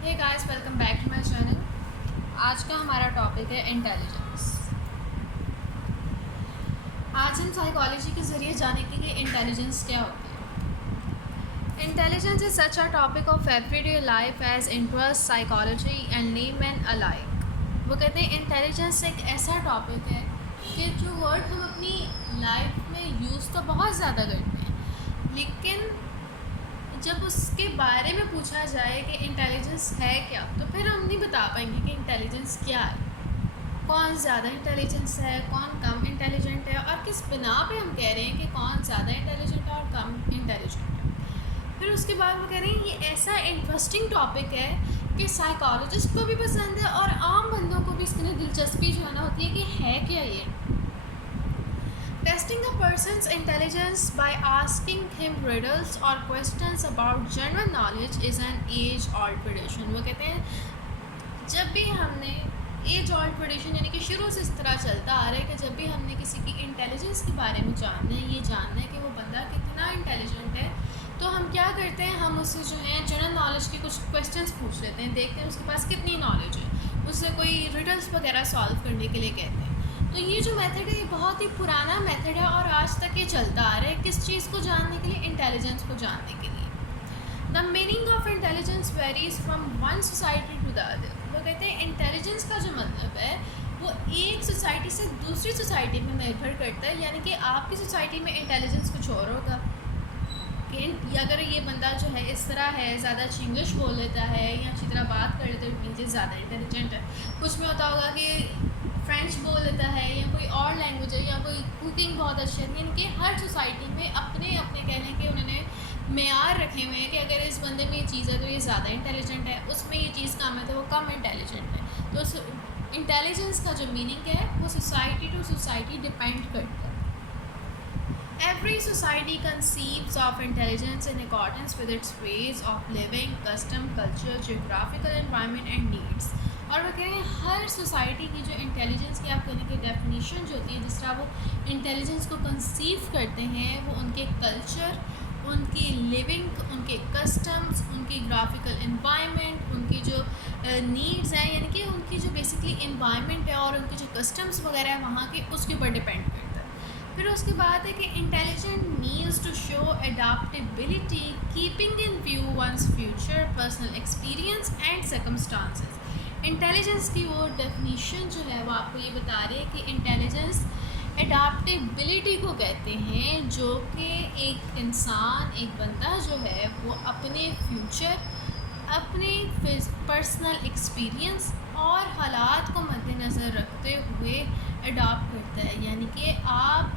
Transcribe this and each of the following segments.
Hey guys, welcome back to my channel. آج کا ہمارا ٹاپک ہے انٹیلیجنس. آج ہم سائیکالوجی کے ذریعے جانیں گے کہ انٹیلیجنس کیا ہوتی ہے. Intelligence is such a topic of every day life as interest psychology and لے مین الائک. وہ کہتے ہیں انٹیلیجنس ایک ایسا ٹاپک ہے کہ جو ورڈ ہم اپنی لائف میں یوز تو بہت زیادہ کرتے ہیں، لیکن جب اس کے بارے میں پوچھا جائے کہ انٹیلیجنس ہے کیا، تو پھر ہم نہیں بتا پائیں گے کہ انٹیلیجنس کیا ہے، کون زیادہ انٹیلیجنس ہے، کون کم انٹیلیجنٹ ہے، اور کس بنا پہ ہم کہہ رہے ہیں کہ کون زیادہ انٹیلیجنٹ ہے اور کم انٹیلیجنٹ ہے. پھر اس کے بعد وہ کہہ رہے ہیں یہ ایسا انٹرسٹنگ ٹاپک ہے کہ سائیکالوجسٹ کو بھی پسند ہے اور عام بندوں کو بھی اس میں دلچسپی جو ہے نا ہوتی ہے کہ ہے کیا یہ. Testing a person's intelligence by asking him riddles or questions about general knowledge is an age-old tradition. وہ کہتے ہیں جب بھی ہم نے ایج اولڈ ٹریڈیشن یعنی کہ شروع سے اس طرح چلتا آ رہا ہے کہ جب بھی ہم نے کسی کی انٹیلیجنس کے بارے میں جاننا ہے، یہ جاننا ہے کہ وہ بندہ کتنا انٹیلیجنٹ ہے، تو ہم کیا کرتے ہیں، ہم اس سے جو ہے جنرل نالج کے کچھ کویسچنس پوچھ لیتے ہیں، دیکھتے ہیں اس کے پاس کتنی نالج ہے، اس سے کوئی ریڈلس وغیرہ سالو کرنے کے لیے کہتے ہیں. تو یہ جو میتھڈ ہے یہ بہت ہی پرانا میتھڈ ہے اور آج تک یہ چلتا آ رہا ہے کس چیز کو جاننے کے لیے، انٹیلیجنس کو جاننے کے لیے. The meaning of intelligence varies from one society to the other. وہ کہتے ہیں انٹیلیجنس کا جو مطلب ہے وہ ایک سوسائٹی سے دوسری سوسائٹی میں نربھر کرتا ہے، یعنی کہ آپ کی سوسائٹی میں انٹیلیجنس کچھ اور ہوگا کہ اگر یہ بندہ جو ہے اس طرح ہے، زیادہ اچھی انگلش بول لیتا ہے یا اچھی طرح بات کر لیتا ہے، مینز زیادہ انٹیلیجنٹ ہے. کچھ میں ہوتا ہوگا کہ فرینچ بول لیتا ہے یا کوئی اور لینگویج ہے یا کوئی کوکنگ بہت اچھی ہے، یعنی کہ ہر سوسائٹی میں اپنے اپنے کہنے کے انہوں نے معیار رکھے ہوئے ہیں کہ اگر اس بندے میں یہ چیز ہے تو یہ زیادہ انٹیلیجنٹ ہے، اس میں یہ چیز کم ہے تو وہ کم انٹیلیجنٹ ہے. تو انٹیلیجنس کا جو میننگ ہے وہ سوسائٹی ٹو سوسائٹی ڈپینڈ کرتا ہے. Every society conceives of intelligence in accordance with its ways of living, custom, culture, geographical environment and needs. اور وہ کہہ رہے ہیں ہر سوسائٹی کی جو انٹیلیجنس کی آپ کہنے کی ڈیفینیشن جو ہوتی ہے، جس طرح وہ انٹیلیجنس کو کنسیو کرتے ہیں، وہ ان کے کلچر، ان کی لیونگ، ان کے کسٹمز، ان کی گرافیکل انوائرمنٹ، ان کی جو نیڈز ہیں، یعنی کہ ان کی جو بیسکلی انوائرمنٹ ہے اور ان کے جو کسٹمز وغیرہ ہیں وہاں کے، اس کے اوپر ڈپینڈ کرتا ہے. پھر اس کے بعد ہے کہ intelligent needs to show adaptability keeping in view one's future personal experience and circumstances. Intelligence کی وہ ڈیفینیشن جو ہے وہ آپ کو یہ بتا رہی ہے کہ انٹیلیجنس اڈاپٹیبلٹی کو کہتے ہیں، جو کہ ایک انسان، ایک بندہ جو ہے وہ اپنے فیوچر، اپنے پرسنل ایکسپیرینس اور حالات کو مد نظر رکھتے ہوئے اڈاپٹ کرتا ہے. یعنی کہ آپ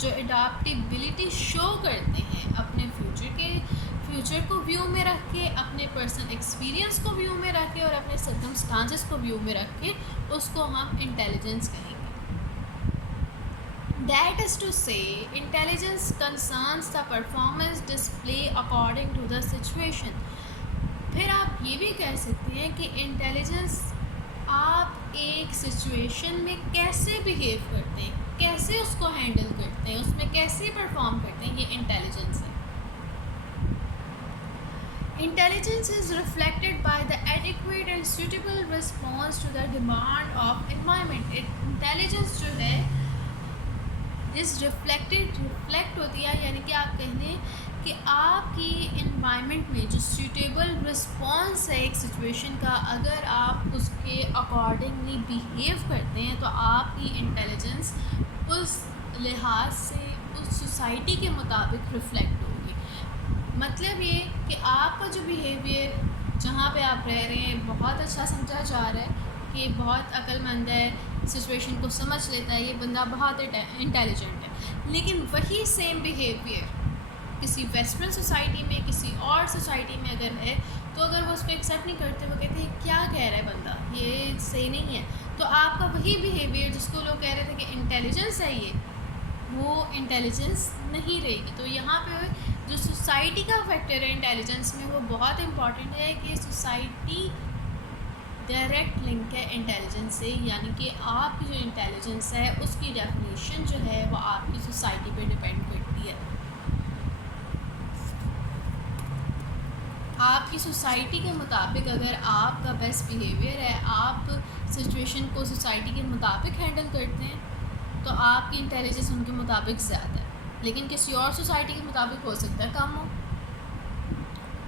جو اڈاپٹیبلٹی شو کرتے ہیں اپنے فیوچر کو ویو میں رکھ کے، اپنے پرسنل ایکسپیرینس کو ویو میں رکھ کے اور اپنے سرکمسٹانسز کو ویو میں رکھ کے، اس کو ہم انٹیلیجنس کہیں گے. That is to say, intelligence concerns the performance display according to the situation. پھر آپ یہ بھی کہہ سکتے ہیں کہ انٹیلیجنس آپ ایک سچویشن میں کیسے بیہیو کرتے ہیں، کیسے اس کو ہینڈل کرتے ہیں، اس میں کیسے پرفارم کرتے ہیں، یہ انٹیلیجنس ہے. Intelligence is reflected by the adequate and suitable response to the demand of environment. Intelligence جو ہے ریفلیکٹ ہوتی ہے، یعنی کہ آپ کہنے کہ آپ کی انوائرمنٹ میں جو سوٹیبل رسپانس ہے ایک سچویشن کا، اگر آپ اس کے اکارڈنگلی بیہیو کرتے ہیں تو آپ کی انٹیلیجنس اس لحاظ سے اس سوسائٹی کے مطابق ریفلیکٹ ہوگی. مطلب یہ کہ آپ کا جو بیہیویئر جہاں پہ آپ رہ رہے ہیں بہت اچھا سمجھا جا رہا ہے کہ بہت عقل مند ہے، سچویشن کو سمجھ لیتا ہے، یہ بندہ بہت انٹیلیجنٹ ہے. لیکن وہی سیم بیہیویئر کسی ویسٹرن سوسائٹی میں، کسی اور سوسائٹی میں اگر ہے، تو اگر وہ اس کو ایکسیپٹ نہیں کرتے، وہ کہتے ہیں کیا کہہ رہا ہے بندہ، یہ صحیح نہیں ہے، تو آپ کا وہی بیہیویئر جس کو لوگ کہہ رہے تھے کہ انٹیلیجنس ہے، وہ انٹیلیجنس نہیں رہے گی. تو یہاں پہ جو سوسائٹی کا فیکٹر ہے انٹیلیجنس میں، وہ بہت امپورٹنٹ ہے کہ سوسائٹی ڈائریکٹ لنک ہے انٹیلیجنس سے، یعنی کہ آپ کی جو انٹیلیجنس ہے اس کی ڈیفینیشن جو ہے وہ آپ کی سوسائٹی پہ ڈپینڈ کرتی ہے. آپ کی سوسائٹی کے مطابق اگر آپ کا بیسٹ بیہیویئر ہے، آپ سچویشن کو سوسائٹی کے مطابق ہینڈل کرتے ہیں تو آپ کی انٹیلیجنس ان کے مطابق زیادہ ہے، لیکن کسی اور سوسائٹی کے مطابق ہو سکتا ہے کم ہو.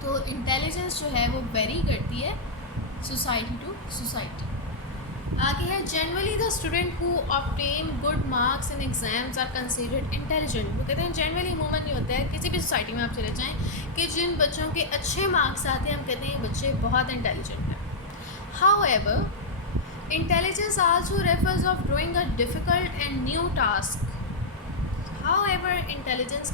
تو انٹیلیجنس جو ہے وہ ویری کرتی ہے سوسائٹی ٹو سوسائٹی. آگے ہے generally the student who obtain good marks in exams are considered intelligent. وہ کہتے ہیں جنرلی عموماً یہ ہوتا ہے کسی بھی سوسائٹی میں آپ چلے جائیں کہ جن بچوں کے اچھے مارکس آتے ہیں ہم کہتے ہیں یہ بچے بہت انٹیلیجنٹ ہیں. How ever intelligence also refers of doing a difficult and new task. How ever intelligence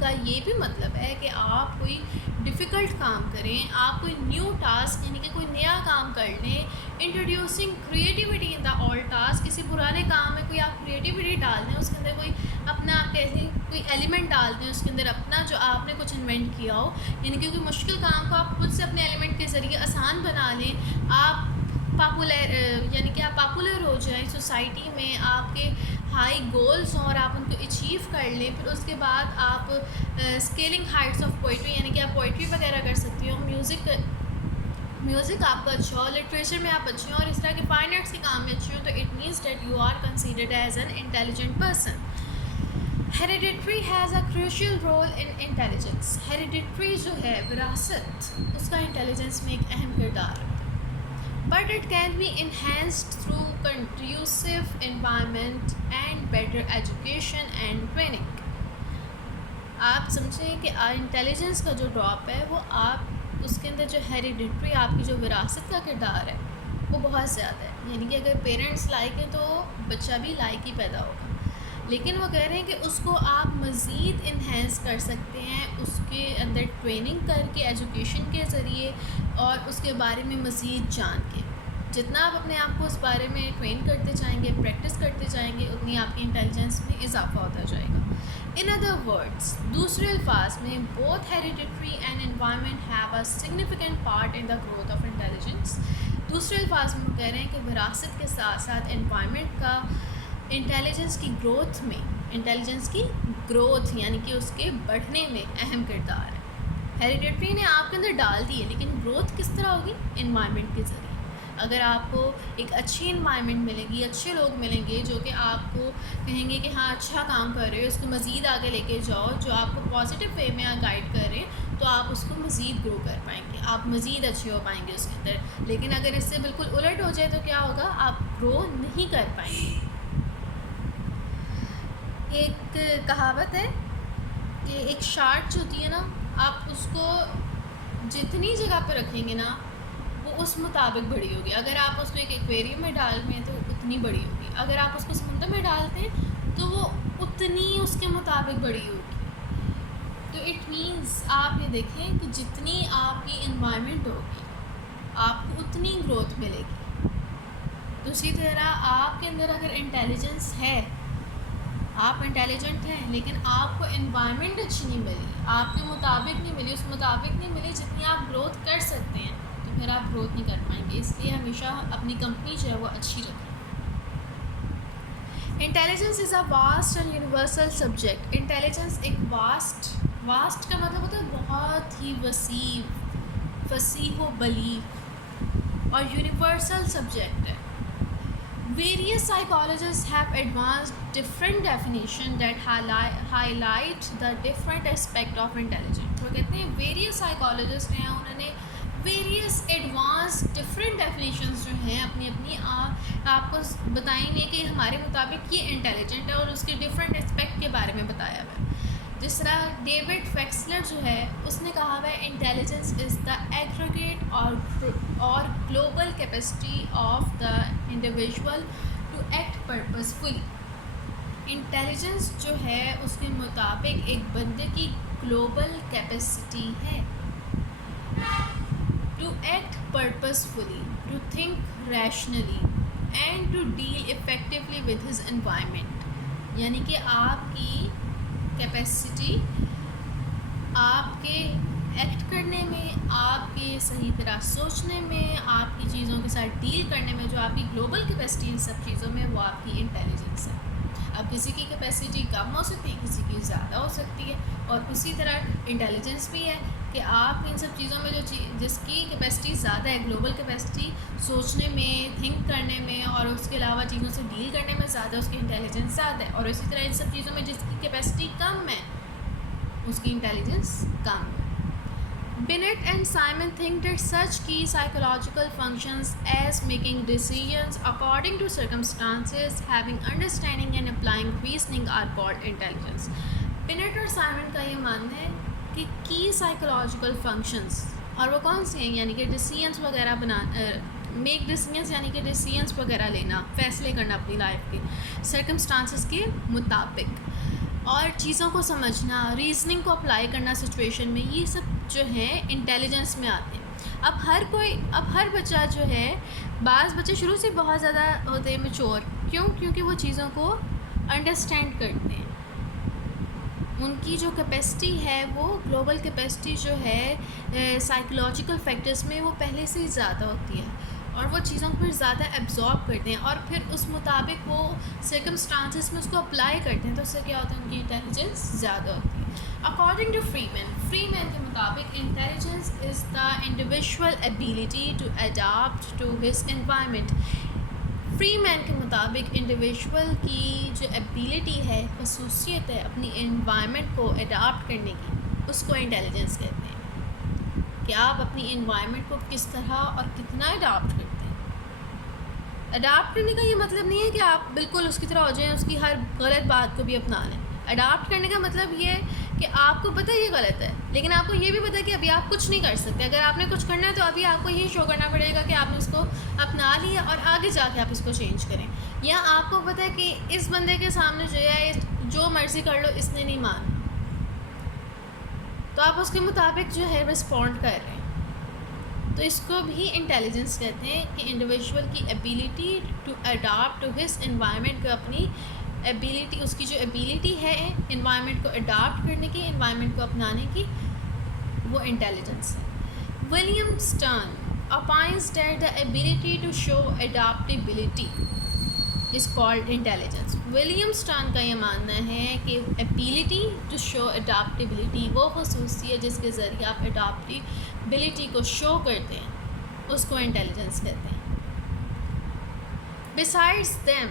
کا یہ بھی مطلب ہے کہ آپ کوئی ڈیفیکلٹ کام کریں، آپ کوئی نیو ٹاسک یعنی کہ کوئی نیا کام کر لیں. Introducing creativity in the old task. کسی پرانے کام میں کوئی آپ کریٹیوٹی ڈال دیں، اس کے اندر کوئی اپنا آپ کہتے کوئی ایلیمنٹ ڈال دیں اس کے اندر اپنا جو آپ نے کچھ انوینٹ کیا ہو، یعنی کہ کوئی مشکل کام کو آپ خود سے اپنے ایلیمنٹ کے ذریعے آسان بنا لیں. آپ یعنی کہ آپ پاپولر ہو جائیں سوسائٹی میں، آپ کے ہائی گولز ہوں اور آپ ان کو اچیو کر لیں. پھر اس کے بعد آپ اسکیلنگ ہائٹس آف پوئٹری یعنی کہ آپ پوئٹری وغیرہ کر سکتی ہو، میوزک آپ کا اچھا ہو، لٹریچر میں آپ اچھے ہوں اور اس طرح کے فائن آرٹس کے کام میں اچھے ہوں تو it means that you are considered as an intelligent person. Hereditary has a crucial role in intelligence. Hereditary جو ہے وراثت، اس کا انٹیلیجنس میں ایک اہم کردار ہے. But it can be enhanced through conducive environment and better education and training. آپ سمجھیں کہ انٹیلیجنس کا جو ڈراپ ہے وہ آپ اس کے اندر جو ہیریڈیٹری آپ کی جو وراثت کا کردار ہے وہ بہت زیادہ ہے. یعنی کہ اگر پیرنٹس لائق ہیں تو بچہ بھی لائق ہی پیدا ہوگا، لیکن وہ کہہ رہے ہیں کہ اس کو آپ مزید انہینس کر سکتے ہیں اس کے اندر ٹریننگ کر کے، ایجوکیشن کے ذریعے اور اس کے بارے میں مزید جان کے. جتنا آپ اپنے آپ کو اس بارے میں ٹرین کرتے جائیں گے، پریکٹس کرتے جائیں گے، اتنی آپ کی انٹیلیجنس میں اضافہ ہوتا جائے گا. ان ادر ورڈس، دوسرے الفاظ میں both hereditary and environment have a significant part in the growth of intelligence. دوسرے الفاظ میں وہ کہہ رہے ہیں کہ وراثت کے ساتھ ساتھ انوائرمنٹ کا انٹیلیجنس کی گروتھ میں، انٹیلیجنس کی گروتھ یعنی کہ اس کے بڑھنے میں اہم کردار ہے. ہیریڈیٹری نے آپ کے اندر ڈال دی ہے، لیکن گروتھ کس طرح ہوگی؟ انوائرمنٹ کے ذریعے. اگر آپ کو ایک اچھی انوائرمنٹ ملے گی، اچھے لوگ ملیں گے جو کہ آپ کو کہیں گے کہ ہاں اچھا کام کر رہے ہو، اس کو مزید آگے لے کے جاؤ، جو آپ کو پازیٹیو وے میں گائیڈ کر رہے ہیں، تو آپ اس کو مزید گرو کر پائیں گے، آپ مزید اچھے ہو پائیں گے اس کے اندر. لیکن اگر اس سے بالکل الٹ ہو جائے تو کیا ہوگا؟ آپ گرو نہیں کر پائیں گے. ایک کہاوت ہے کہ ایک شارٹ جو ہوتی ہے نا، آپ اس کو جتنی جگہ پہ رکھیں گے نا وہ اس مطابق بڑی ہوگی. اگر آپ اس کو ایک ایکویریم میں ڈال میں تو اتنی بڑی ہوگی. اگر آپ اس کو سمندر میں ڈالتے ہیں تو وہ اتنی اس کے مطابق بڑی ہوگی. تو اٹ مینس آپ یہ دیکھیں کہ جتنی آپ کی انوائرمنٹ ہوگی آپ کو اتنی گروتھ ملے گی. تو اسی طرح آپ کے اندر اگر انٹیلیجنس ہے، آپ انٹیلیجنٹ ہیں لیکن آپ کو انوائرمنٹ اچھی نہیں ملی، آپ کے مطابق نہیں ملی، اس مطابق نہیں ملی جتنی آپ گروتھ کر سکتے ہیں، تو پھر آپ گروتھ نہیں کر پائیں گے. اس لیے ہمیشہ اپنی کمپنی جو ہے وہ اچھی رکھیں. Intelligence is a vast and universal subject. Intelligence ایک واسٹ کا مطلب ہوتا ہے بہت ہی وسیع، فصیح و بلیغ اور یونیورسل سبجیکٹ ہے. Various psychologists have advanced different definitions that highlight the different aspect of intelligence. وہ کہتے ہیں various psychologists ہیں، انہوں نے various advanced different definitions جو ہیں اپنی آپ کو بتائیں گے کہ ہمارے مطابق یہ انٹیلیجنٹ ہے اور اس کے different aspect کے بارے میں بتایا ہوا ہے. جس طرح ڈیوڈ ویکسلر جو ہے اس نے کہا ہوا ہے intelligence is the aggregate or global capacity of the individual to act purposefully. Intelligence جو ہے اس کے مطابق ایک بندے کی گلوبل کیپیسٹی ہے to act purposefully, to think rationally and to deal effectively with his environment. یعنی کہ آپ کی کیپیسٹی آپ کے ایکٹ کرنے میں، آپ کے صحیح طرح سوچنے میں، آپ کی چیزوں کے ساتھ ڈیل کرنے میں، جو آپ کی گلوبل کیپیسٹی ان سب چیزوں میں، وہ آپ کی انٹیلیجنس ہے. اب کسی کی کیپیسٹی کم ہو سکتی ہے، کسی کی زیادہ ہو سکتی ہے، اور اسی طرح انٹیلیجنس بھی ہے کہ آپ ان سب چیزوں میں جس کی کیپیسٹی زیادہ ہے، گلوبل کیپیسٹی سوچنے میں، تھنک کرنے میں اور اس کے علاوہ چیزوں سے ڈیل کرنے میں زیادہ، اس کی انٹیلیجنس زیادہ ہے. اور اسی طرح ان سب چیزوں میں جس کی کیپیسٹی کم ہے اس کی انٹیلیجنس کم ہے. Binet and Simon think that such key psychological functions as making decisions according to circumstances, having understanding and applying reasoning are called intelligence. Binet اور سائمن کا یہ ماننا ہے کہ کی سائیکولوجیکل فنکشنز، اور وہ کون سے ہیں، یعنی کہ ڈیسیژنس وغیرہ میک ڈیسیژنس یعنی کہ ڈیسیژنس وغیرہ لینا، فیصلے کرنا اپنی لائف کے سرکمسٹانسز کے مطابق، اور چیزوں کو سمجھنا، ریزننگ کو اپلائی کرنا سچویشن میں، یہ سب جو ہیں انٹیلیجنس میں آتے ہیں. اب ہر بچہ جو ہے، بعض بچے شروع سے بہت زیادہ ہوتے ہیں میچور، کیونکہ وہ چیزوں کو انڈرسٹینڈ کرتے ہیں. ان کی جو کیپیسٹی ہے وہ گلوبل کیپیسٹی جو ہے سائیکولوجیکل فیکٹرز میں وہ پہلے سے ہی زیادہ ہوتی ہے، اور وہ چیزوں کو پھر زیادہ ایبزارب کرتے ہیں اور پھر اس مطابق وہ سرکمسٹانسز میں اس کو اپلائی کرتے ہیں، تو اس سے کیا ہوتا ہے، ان کی انٹیلیجنس زیادہ ہوتی ہے. اکارڈنگ ٹو فری مین کے مطابق intelligence is the individual ability to adapt to his environment. Freeman کے مطابق انڈیویژول کی جو ایبیلٹی ہے، خصوصیت ہے اپنی انوائرمنٹ کو اڈاپٹ کرنے کی، اس کو انٹیلیجنس کہتے ہیں کہ آپ اپنی انوائرمنٹ کو کس طرح اور کتنا اڈاپٹ کرتے ہیں. اڈاپٹ کرنے کا یہ مطلب نہیں ہے کہ آپ بالکل اس کی طرح ہو جائیں، اس کی ہر غلط بات کو بھی اپنا لیں. اڈاپٹ کرنے کا مطلب یہ ہے کہ آپ کو پتہ یہ غلط ہے، لیکن آپ کو یہ بھی پتہ ہے کہ ابھی آپ کچھ نہیں کر سکتے. اگر آپ نے کچھ کرنا ہے تو ابھی آپ کو یہی شو کرنا پڑے گا کہ آپ نے اس کو اپنا لیا اور آگے جا کے آپ اس کو چینج کریں. یا آپ کو پتہ ہے کہ اس بندے کے سامنے جو ہے جو مرضی کر لو، اس نے نہیں مانا، تو آپ اس کے مطابق جو ہے رسپونڈ کر رہے ہیں. تو اس کو بھی انٹیلیجنس کہتے ہیں کہ انڈیویژول کی ability to adapt to his environment کو، اپنی ایبیلٹی، اس کی جو ایبیلٹی ہے انوائرمنٹ کو اڈاپٹ کرنے کی، انوائرمنٹ کو اپنانے کی، وہ انٹیلیجنس ہے. William stern opines that the ability to show adaptability is called intelligence. William stern کا یہ ماننا ہے کہ ایبیلٹی ٹو شو اڈاپٹیبلٹی وہ خصوصیت جس کے ذریعے آپ اڈاپٹیبلٹی کو شو کرتے ہیں، اس کو انٹیلیجنس کہتے ہیں. Besides them,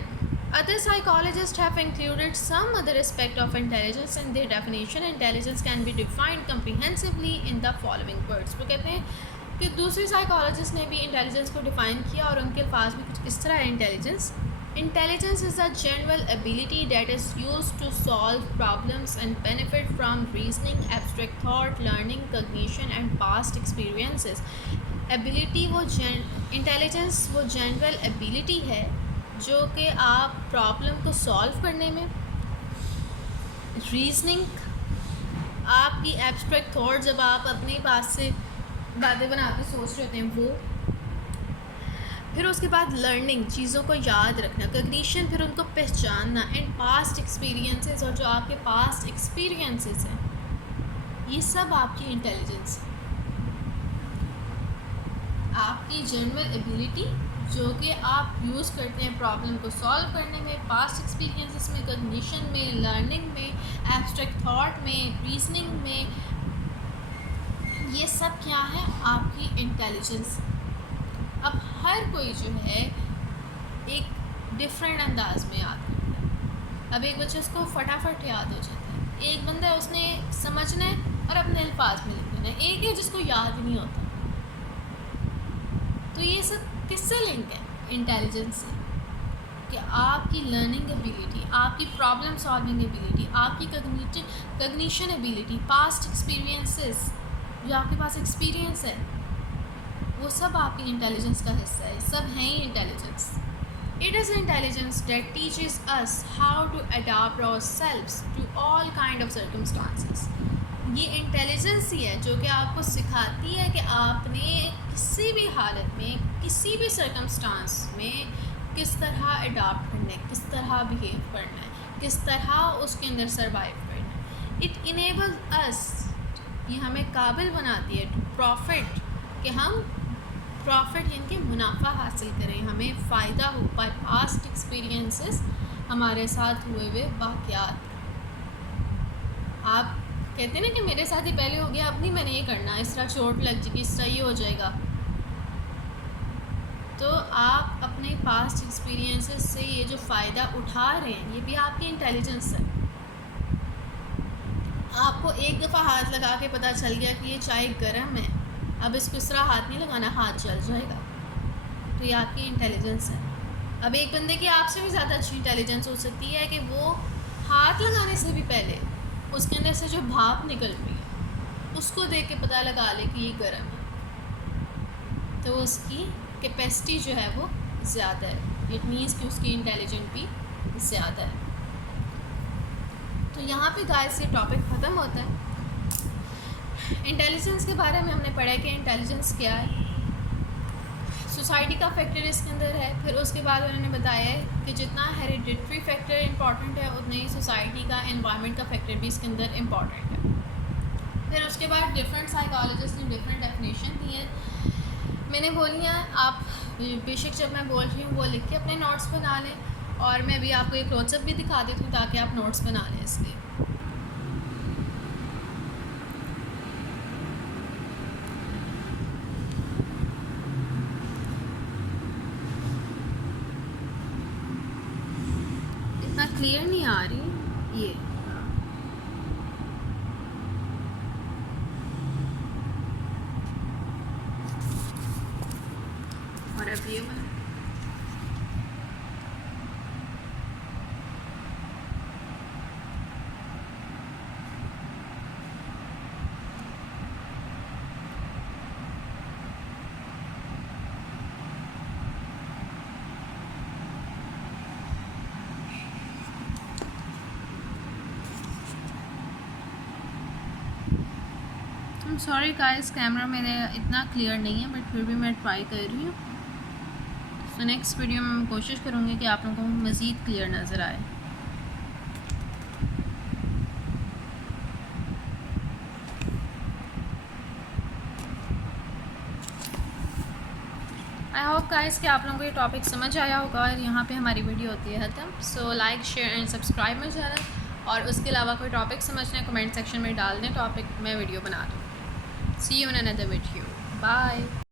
other psychologists have included some other aspect of intelligence in their definition. Intelligence can be defined comprehensively in the following words. وہ کہتے ہیں کہ دوسری سائیکالوجسٹ نے بھی انٹیلیجنس کو ڈیفائن کیا اور ان کے الفاظ میں کچھ اس طرح ہے intelligence. Intelligence is a general ability that is used to solve problems and benefit from reasoning, abstract thought, learning, cognition and past experiences. Intelligence وہ جنرل ایبیلٹی ہے جو کہ آپ پرابلم کو سالو کرنے میں، ریزننگ، آپ کی ایبسٹریکٹ تھاٹ جب آپ اپنے پاس سے باتیں بنا کے سوچ رہے ہوتے ہیں وہ، پھر اس کے بعد لرننگ، چیزوں کو یاد رکھنا، کگنیشن، پھر ان کو پہچاننا، اینڈ پاسٹ ایکسپیرینسز، اور جو آپ کے پاسٹ ایکسپیرینسز ہیں، یہ سب آپ کی انٹیلیجنس ہے. آپ کی جنرل ایبیلٹی جو کہ آپ یوز کرتے ہیں پرابلم کو سالو کرنے میں، پاسٹ ایکسپیرینسز میں، کگنیشن میں، لرننگ میں، ایبسٹریکٹ تھاٹ میں، ریزننگ میں، یہ سب کیا ہے، آپ کی انٹیلیجنس. اب ہر کوئی جو ہے ایک ڈفرینٹ انداز میں یاد کرتا ہے. اب ایک بچے اس کو فٹافٹ یاد ہو جاتا ہے، ایک بندہ اس نے سمجھنا ہے اور اپنے الفاظ میں لکھ دینا ہے، ایک ہے جس کو یاد ہی نہیں ہوتا. تو یہ سب کس سے لنک ہے؟ انٹیلیجنس سے، کہ آپ کی لرننگ ایبیلٹی، آپ کی پرابلم سالونگ ایبیلٹی، آپ کی کگنیشن ایبیلٹی، پاسٹ ایکسپیرینسز، جو آپ کے پاس ایکسپیرینس ہے، وہ سب آپ کی انٹیلیجنس کا حصہ ہے، سب ہیں ہی intelligence. It is intelligence that teaches us how to adapt ourselves to all kind of circumstances. یہ انٹیلیجنس ہی ہے جو کہ آپ کو سکھاتی ہے کہ آپ نے کسی بھی حالت میں، کسی بھی سرکمسٹانس میں کس طرح اڈاپٹ کرنا ہے، کس طرح بیہیو کرنا ہے، کس طرح اس کے اندر سروائیو کرنا ہے. اٹ انیبل اس، یہ ہمیں قابل بناتی ہے ٹو پروفٹ، کہ ہم پروفٹ یعنی کہ منافع حاصل کریں، ہمیں فائدہ ہو بائی پاسٹ ایکسپیرینسز، ہمارے ساتھ ہوئے واقعات. آپ کہتے ہیں نا کہ میرے ساتھ ہی پہلے ہو گیا، اب نہیں میں نے یہ کرنا، اس طرح چوٹ لگ جائے گی، اس طرح یہ ہو جائے گا. تو آپ اپنے پاسٹ ایکسپیرینسز سے یہ جو فائدہ اٹھا رہے ہیں، یہ بھی آپ کی انٹیلیجنس ہے. آپ کو ایک دفعہ ہاتھ لگا کے پتہ چل گیا کہ یہ چائے گرم ہے، اب اس کو اس طرح ہاتھ نہیں لگانا، ہاتھ جل جائے گا. تو یہ آپ کی انٹیلیجنس ہے. اب ایک بندے کی آپ سے بھی زیادہ اچھی انٹیلیجنس ہو سکتی ہے کہ وہ ہاتھ لگانے سے بھی پہلے اس کے اندر سے جو بھاپ نکل رہی ہے اس کو دیکھ کے پتہ لگا لے کہ یہ گرم ہے. تو اس کی کیپیسٹی جو ہے وہ زیادہ ہے. اٹ مینس کہ اس کی انٹیلیجنٹ بھی زیادہ ہے. تو یہاں پہ گائز یہ ٹاپک ختم ہوتا ہے. انٹیلیجنس کے بارے میں ہم نے پڑھا کہ انٹیلیجنس کیا ہے، سوسائٹی کا فیکٹر اس کے اندر ہے. پھر اس کے بعد انہوں نے بتایا ہے کہ جتنا ہیریڈیٹری فیکٹر امپورٹنٹ ہے اتنا ہی سوسائٹی کا انوائرمنٹ کا فیکٹر بھی اس کے اندر امپورٹنٹ ہے. پھر اس کے بعد ڈفرینٹ سائیکالوجسٹ نے ڈفرینٹ ڈیفینیشن دی ہیں. میں نے بولی ہیں، آپ بے شک جب میں بول رہی ہوں وہ لکھ کے اپنے نوٹس بنا لیں، اور میں بھی آپ کو ایک کلوز اپ بھی دکھا دیتی ہوں تاکہ آپ نوٹس بنا لیں اس کے. اتنا کلیئر نہیں آ رہی یہ. اور اب یہ سوری گائز، کیمرہ میرے اتنا کلیئر نہیں ہے بٹ پھر بھی میں ٹرائی کر رہی ہوں. سو نیکسٹ ویڈیو میں کوشش کروں گی کہ آپ لوگوں کو مزید کلیئر نظر آئے. آئی ہوپ گائز کہ آپ لوگوں کو یہ ٹاپک سمجھ آیا ہوگا، اور یہاں پہ ہماری ویڈیو ہوتی ہے ختم. So like, share and subscribe my channel. اور اس کے علاوہ کوئی ٹاپک سمجھنا ہے کمنٹ سیکشن میں ڈال دیں، ٹاپک میں ویڈیو بنا دوں. See you in another video. Bye.